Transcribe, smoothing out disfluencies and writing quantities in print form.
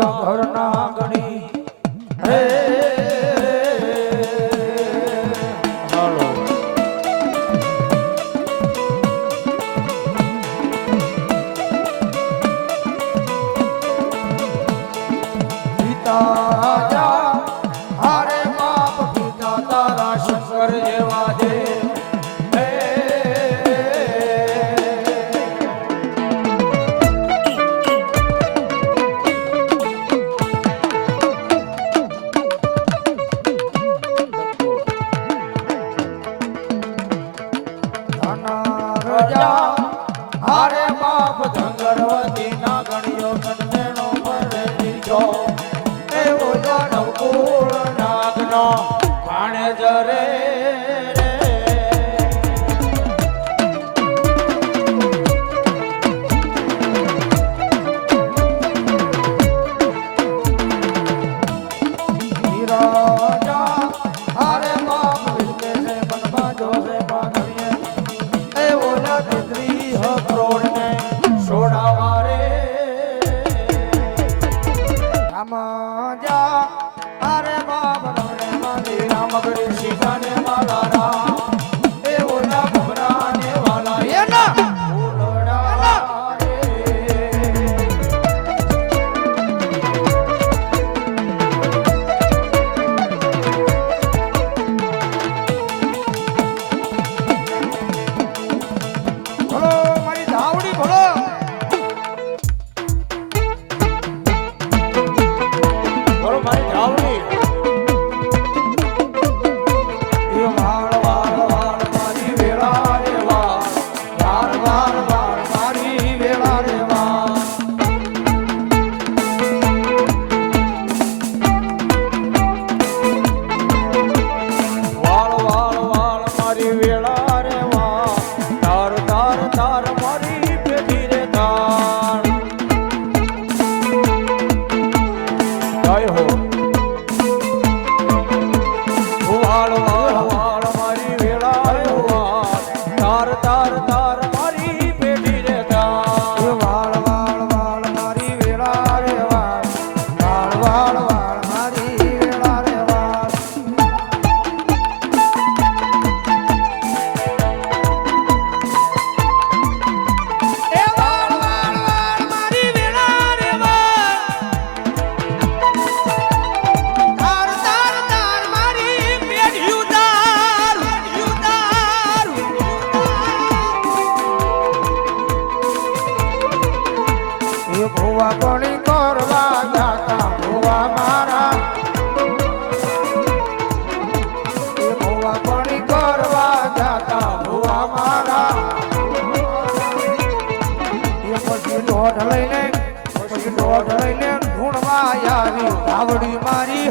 ઘરના ગણી હે હાલો પિતા જા હારે બાપ પિતા તારા શંકર જેવા દે હારે બાપ ધંગરવતી ના ગણ્યો કનમેણો મરે દીધો એવો દાનવ કુળ નાગનો ભાણે જરે હારે બાપ વિશે મનમાં જોશે પાઘડીએ એવો નદરી હકરોડ ને છોડાવા રે રામ જા હારે બાપ રમણે મારી રામગઢ સીતા ને માલા રામ એવો ના ભમરા ને વાલા એના ઉલડા રે ભલો મારી ધાવડી ભલો ભલો મારી ધાવડી એ વાળ વાળ વાળ મારી વેળા રે વાળ વાળ વાળ વાળ મારી વેળા રે વાળ વાળ વાળ વાળ મારી વેળા રે વાળ તાર તાર તાર મારી પેઢી રે તાર જય હો વાળ વાળ વાળ મારી વેળા રે વાળ તાર તાર તાર મારી પેઢી રે તાર વાળ વાળ વાળ મારી વેળા રે વાળ વાળ વાળ વાળ મારી વેળા રે વાળ એ વાળ વાળ વાળ મારી વેળા રે વાળ તાર તાર તાર મારી પેઢી ઉતાર એ ભુવા કોણી કરવા જાતા ભુવા મારા એ ભુવા કોણી કરવા જાતા ભુવા મારા એ પછી દોઢ લઈને ઢૂંઢવા આવી ધાવડી મારી